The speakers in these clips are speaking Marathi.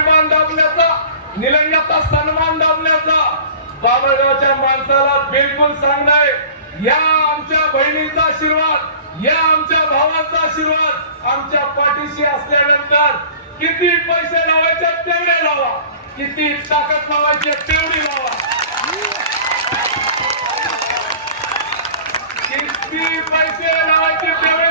अभिमान दाबण्याचा निलंग्याचा सन्मान दाबण्याचा बाबळगावच्या माणसाला बिलकुल सांगणार या आमच्या बहिणींचा आशीर्वाद या आमच्या भावाचा आशीर्वाद आमच्या पाठीशी असल्यानंतर किती पैसे लावायचे तेवढे लावा. किती ताकद लावायची तेवढी लावा. किती पैसे लावायचे तेवढे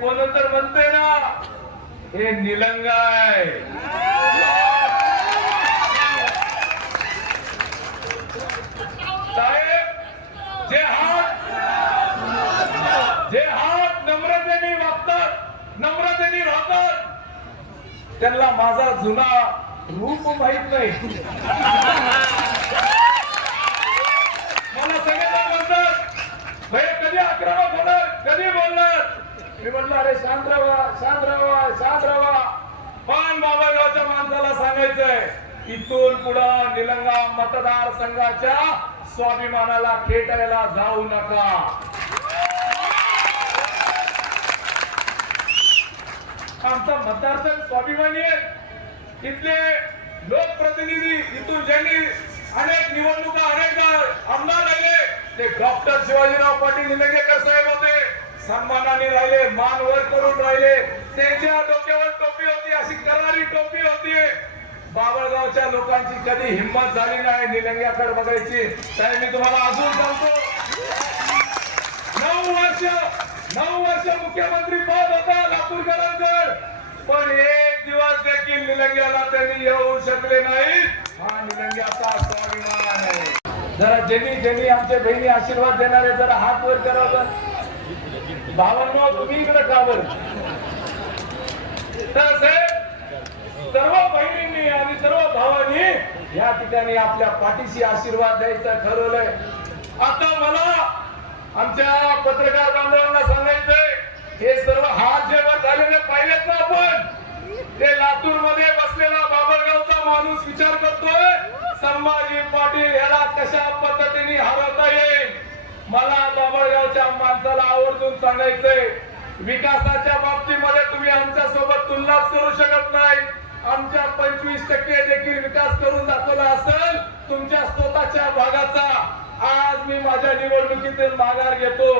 कोण तर म्हणते ना? हे निलंगा आहे. साहेब जे हात जे हात नम्रतेने वागतात नम्रतेने राहतात त्यांना माझा जुना रूप माहीत नाही. मला सगळेजण म्हणतात कधी आक्रमक होणार? कधी बोलणार? मी म्हटलं अरे शांत राहा शांत राहा शांत राहा पण बाबागावच्या माणसाला सांगायचंय इथून पुढं निलंगा मतदार संघाच्या स्वाभिमानाला खेटायला जाऊ नका. आमचा मतदारसंघ स्वाभिमानी आहे. इथले लोकप्रतिनिधी इथून ज्यांनी अनेक निवडणुका अनेक आमदार राहिले ते डॉक्टर शिवाजीराव पाटील निलंगेकर साहेब होते. सन्मानाने राहिले मान वर करून राहिले. त्यांच्या डोक्यावर टोपी होती अशी करारी टोपी होती. बाबळगावच्या लोकांची कधी हिंमत झाली नाही निलंग्याकडे बघायची. तर मी तुम्हाला अजून सांगतो. नऊ वर्ष नऊ वर्ष मुख्यमंत्री पद होता लातूरकरांकडे पण एक दिवस देखील निलंग्याला त्यांनी येऊ शकले नाही. हा निलंग्याचा स्वाभिमान आहे. जरा ज्यांनी ज्यांनी आमच्या बहिणी आशीर्वाद देणारे जरा हात वर करावं भावांनो तुम्ही इकडे का बरं? तर सर्व बहिणींनी आणि सर्व भावांनी या ठिकाणी आपल्या पाठीशी आशीर्वाद द्यायचा ठरवलंय आता मला आमच्या पत्रकार बांधवांना सांगायचंय हे सर्व हात जेव्हा झालेले पाहिलेत ना आपण ते लातूरमध्ये बसलेला बाबरगावचा माणूस विचार करतोय संभाजी पाटील याला कशा पद्धतीने हरवता येईल? मला सांगायचंय विकासाच्या बाबतीमध्ये तुम्ही आमच्यासोबत तुलनाच करू शकत नाही. आमच्या पंचवीस टक्के देखील विकास करून दाखवला असेल तुमच्या स्वतःच्या भागाचा. आज मी माझ्या निवडणुकीतून माघार घेतो.